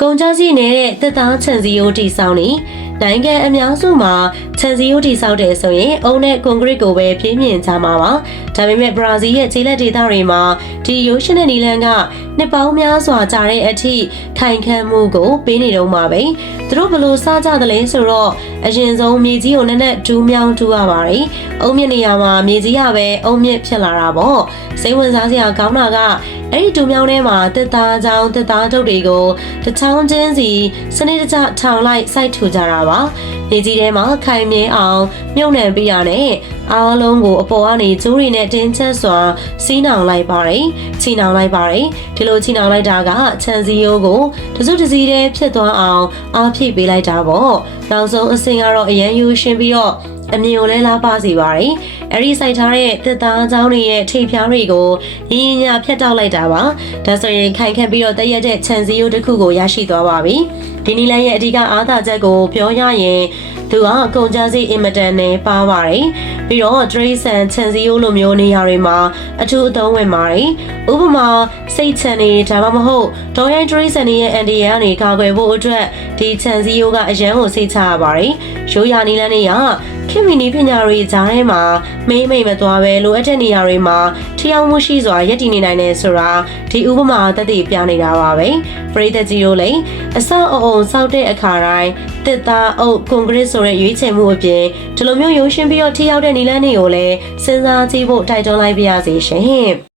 ကုန်ကြစီနေတဲ့တက်သားခြံစည်းရိုးတိဆောက်နေနိုင်ငံအများစုမှာခြံစည်းရိုးတိဆောက်တယ်ဆိုရင်အုံနဲ့ကွန်ကရစ်ကိုပဲပြင်းပြင်းချမှာပါဒါပေမဲ့ဘရာဇီးရဲ့ခြေလက်ဒေသတွေမှာဒီရိုးရှင်တဲ့နီလန်ကနှစ်ပေါင်းများစွာကြာတဲ့အထိခိုင်ခံမှုကိုပေးနေတော့မှာပဲသူတို့ဘယ်လို့စားကြသလဲဆိုတော့အရင်ဆုံးမြေကြီးကိုနက်နက်ဒူးမြောင်းတူးရပါတယ်အုံမြင့်နေရာမှာမြေကြီးကပဲအုံမြင့်ဖြစ်လာတာပေါ့စိတ်ဝင်စားစရာကောင်းတာက အဲ့ဒီဒူမြောင်းထဲမှာတက်သားချောင်းတက်သားတုပ်တွေကိုတစ်ချောင်းချင်းစီစနစ်တကျထောင်လိုက်စိုက်ထူကြတာပါ။နေကြီးထဲမှာခိုင်မြဲအောင်မြုပ်နှံပေးရတဲ့အားလုံးကိုအပေါ်ကနေကျိုးတွေနဲ့တင်းချက်စွာစီးနှောင်လိုက်ပါတယ်။ချီနှောင်လိုက်ပါတယ်။ဒီလိုချီနှောင်လိုက်တာကခြံစည်းရိုးကိုတစုတစည်းတည်းဖြစ်သွားအောင်အားဖြည့်ပေးလိုက်တာပေါ့။နောက်ဆုံးအဆင့်ကတော့အရန်ယူရှင်းပြီးတော့ အမြင်ကိုလည်းလားပါစေပါတယ်။အဲဒီစိုက်ထားတဲ့တက်သားချောင်းတွေရဲ့ထိပ်ဖြားတွေကိုရင်းရင်းညာဖြတ်တောက်လိုက်တာပါ။ဒါဆိုရင်ခိုင်ခန့်ပြီးတော့တရက်တဲ့ခြံစည်းရိုးတစ်ခုကိုရရှိသွားပါပြီ။ဒီနီလန်ရဲ့အဓိကအားသာချက်ကိုပြောရရင်သူကကုန်ကြစည်အင်မတန်နဲ့ပါပါတယ်။ပြီးတော့ဒရိဆန်ခြံစည်းရိုးလိုမျိုးနေရာတွေမှာအထူးအသုံးဝင်ပါတယ်။ဥပမာစိတ်ချန်နေဒါမှမဟုတ်ဒေါ်ရိုင်းဒရိဆန်ရဲ့အန်ဒီယန်ကနေကာကွယ်ဖို့အတွက်ဒီခြံစည်းရိုးကအရန်ကိုစိတ်ချရပါတယ်။ရိုးရာနီလန်တွေက ခင်မီနီပညာတွေကြားထဲမှာမိမ့်မိတ်မသွားပဲလိုအပ်တဲ့နေရာတွေမှာထျောက်မှုရှိစွာရည်တည်နေနိုင်တယ်ဆိုတာဒီဥပမာသက်သေပြနေတာပါပဲပရိသတ်ကြီးတို့လည်းအဆောက်အအုံစောက်တဲ့အခါတိုင်းတစ်သားအုပ်ကွန်ကရစ်ဆိုတဲ့ရွေးချယ်မှုအပြင်ဒီလိုမျိုးရိုးရှင်းပြီးတော့ထျောက်တဲ့နီလန်းတွေကိုလည်းစဉ်းစားကြည့်ဖို့တိုက်တွန်းလိုက်ပါရစေရှင်